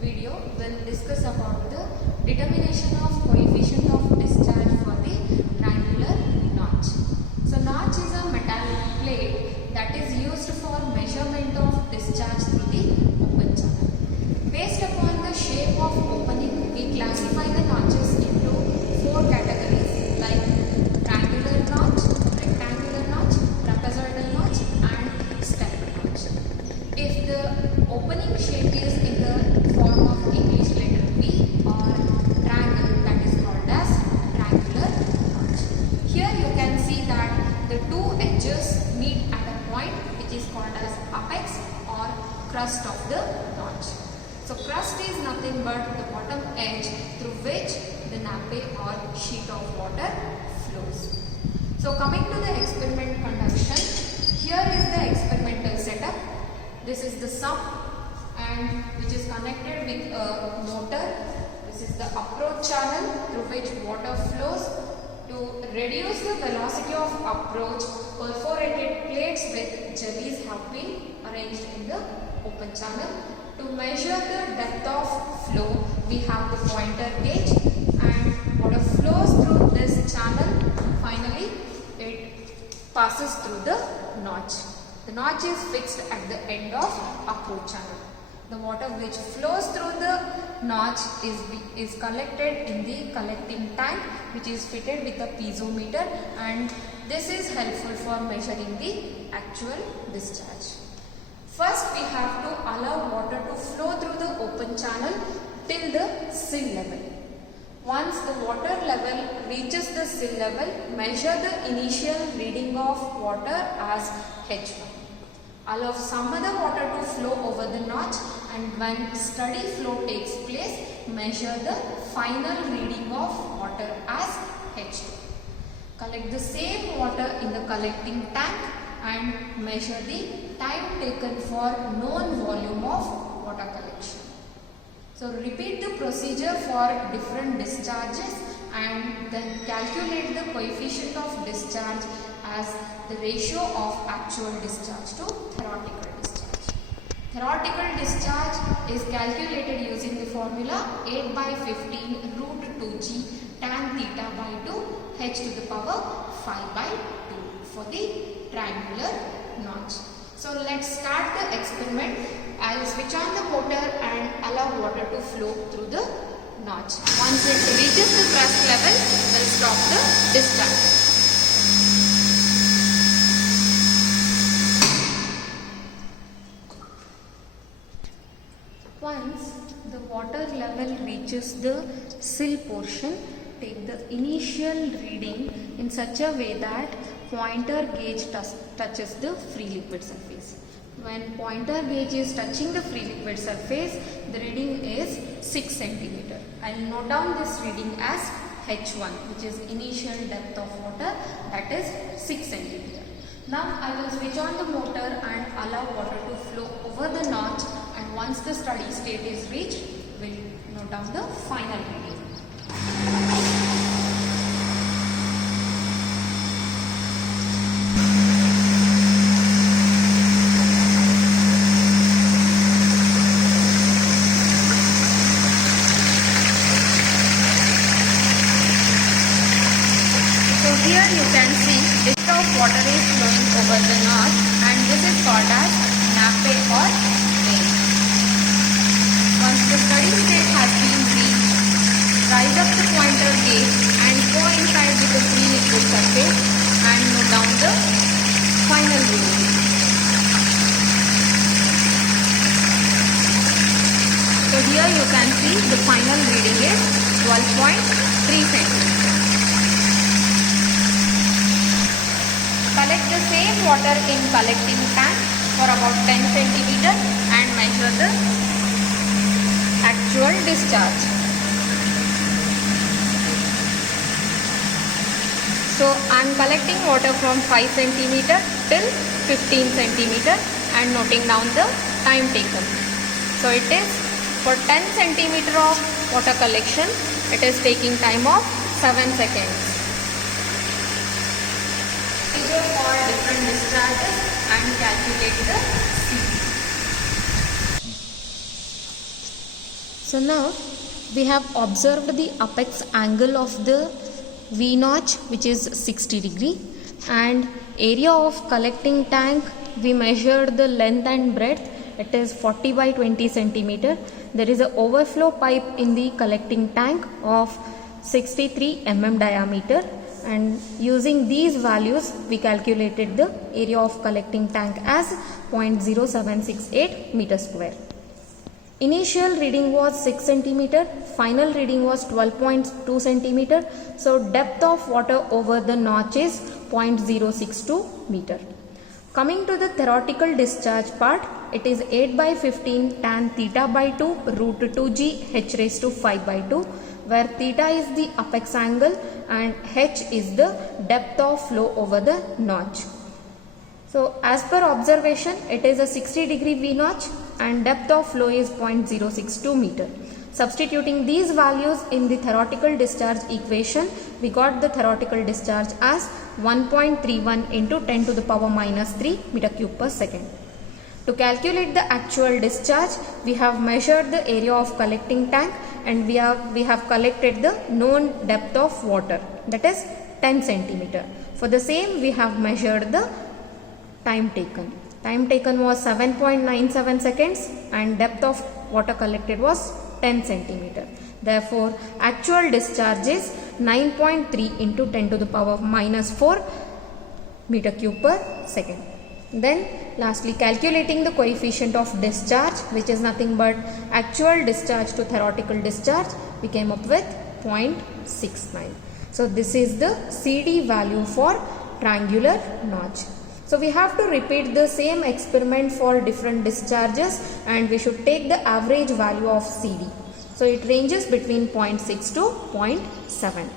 video will discuss about the determination of coefficient of discharge for the triangular notch. So notch is a metallic plate that is used for measurement of discharge through the open channel. Based upon the shape of opening, we classify the notches into four categories like triangular notch, rectangular notch, trapezoidal notch and step notch. If the opening shape is in the form of English letter V or triangle, that is called as triangular notch. Here you can see that the two edges meet at a point which is called as apex or crest of the notch. So crest is nothing but the bottom edge through which the nappe or sheet of water flows. So coming to the experiment conduction, here is the experimental setup. This is the sump and which is connected with a motor. This is the approach channel through which water flows. To reduce the velocity of approach, perforated plates with jellies have been arranged in the open channel. To measure the depth of flow, we have the pointer gauge and water flows through this channel. Finally, it passes through the notch. The notch is fixed at the end of approach channel. The water which flows through the notch is collected in the collecting tank which is fitted with a piezometer, and this is helpful for measuring the actual discharge. First, we have to allow water to flow through the open channel till the sill level. Once the water level reaches the sill level, measure the initial reading of water as H1. Allow some other water to flow over the notch, and when steady flow takes place, measure the final reading of water as H2. Collect the same water in the collecting tank and measure the time taken for known volume of water collection. So repeat the procedure for different discharges and then calculate the coefficient of discharge as the ratio of actual discharge to theoretical discharge. Theoretical discharge is calculated using the formula 8 by 15 root 2g tan theta by 2 h to the power 5 by 2 for the triangular notch. So let's start the experiment. I will switch on the motor and allow water to flow through the notch. Once it reaches the crest level, we'll stop the discharge. Once the water level reaches the sill portion, take the initial reading in such a way that pointer gauge touches the free liquid surface. When pointer gauge is touching the free liquid surface, the reading is 6 cm. I will note down this reading as H1, which is initial depth of water, that is 6 cm. Now I will switch on the motor and allow water to flow over the notch, and once the steady state is reached, we will note down the final reading. Here you can see disk of water is flowing over the notch, and this is called as nappe or vein. Once the steady state has been reached, rise up the pointer gauge and coincide with the free liquid surface and note down the final reading. So here you can see the final reading is 12.3 cm. Collect the same water in collecting tank for about 10 cm and measure the actual discharge. So I am collecting water from 5 cm till 15 cm and noting down the time taken. So it is for 10 cm of water collection, it is taking time of 7 seconds. For different discharges and calculate the C. So now we have observed the apex angle of the V notch, which is 60 degree, and area of collecting tank, we measured the length and breadth, it is 40 by 20 centimeter. There is an overflow pipe in the collecting tank of 63 mm diameter, and using these values we calculated the area of collecting tank as 0.0768 meter square. Initial reading was 6 centimeter, final reading was 12.2 centimeter. So depth of water over the notch is 0.062 meter. Coming to the theoretical discharge part, it is 8 by 15 tan theta by 2 root 2g h raised to 5 by 2, where theta is the apex angle and h is the depth of flow over the notch. So as per observation, it is a 60 degree V notch and depth of flow is 0.062 meter. Substituting these values in the theoretical discharge equation, we got the theoretical discharge as 1.31 into 10 to the power minus 3 meter cube per second. To calculate the actual discharge, we have measured the area of collecting tank and we have collected the known depth of water, that is 10 centimeter. For the same, we have measured the time taken. Time taken was 7.97 seconds and depth of water collected was 10 centimeter. Therefore, actual discharge is 9.3 into 10 to the power minus 4 meter cube per second. Then lastly, calculating the coefficient of discharge, which is nothing but actual discharge to theoretical discharge, we came up with 0.69. So this is the CD value for triangular notch. So we have to repeat the same experiment for different discharges and we should take the average value of CD. So it ranges between 0.6 to 0.7.